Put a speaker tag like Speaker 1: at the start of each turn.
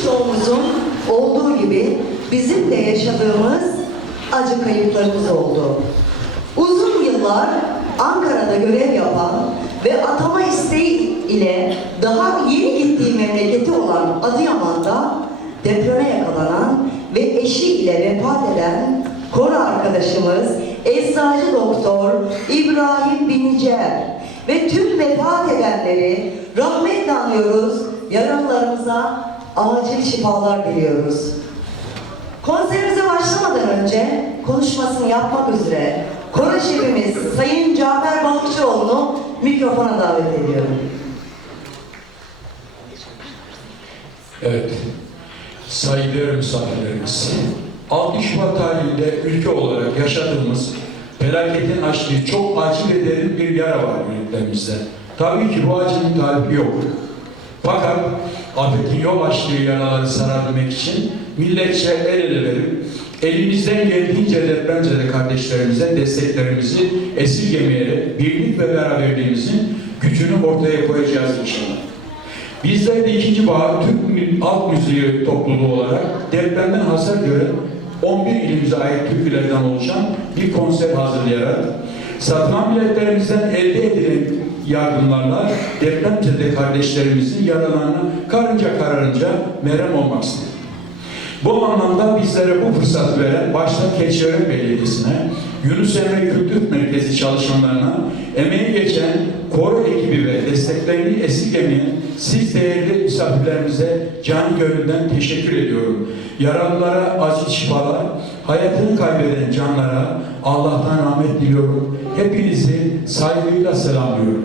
Speaker 1: birçoğumuzun olduğu gibi bizim de yaşadığımız acı kayıplarımız oldu. Uzun yıllar Ankara'da görev yapan ve atama isteği ile daha yeni gittiği memleketi olan Adıyaman'da depreme yakalanan ve eşiyle vefat eden koro arkadaşımız Eczacı Doktor İbrahim Binicer ve tüm vefat edenleri rahmetle anıyoruz, yaralılarımıza acil şifalar diliyoruz. Konserimize başlamadan önce konuşmasını yapmak üzere koro şefimiz Sayın Cafer Balıkçıoğlu'nu mikrofona davet ediyorum.
Speaker 2: Evet, saygıdeğer misafirlerimiz. 6 Şubat tarihinde ülke olarak yaşadığımız felaketin açtığı çok acı ve derin bir yara var yüreklerimizde. Tabii ki bu acının tarifi yok. Fakat afetin yol açtığı yaraları sarabilmek için milletçe el ele verip elimizden geldiğince depremzede kardeşlerimize desteklerimizi esirgemeyerek birlik ve beraberliğimizin gücünü ortaya koyacağız inşallah. Bizler de ikinci bahar Türk Halk Müziği topluluğu olarak depremden hasar gören 11 ilimize ait türkülerden oluşan bir konser hazırlayarak satılan biletlerimizden elde edilen yardımlarla depremzede kardeşlerimizin yaralarına karınca kararınca merhem olmak istedik. Bu anlamda bizlere bu fırsatı veren başta Keçiören Belediyesi'ne, Yunus Emre Kültür Merkezi çalışanlarına, emeği geçen koro ekibi ve desteklerini esirgemeyen siz değerli misafirlerimize can gönülden teşekkür ediyorum. Yaralılara acil şifalar, hayatını kaybeden canlara Allah'tan rahmet diliyorum. Hepinizi saygıyla selamlıyorum.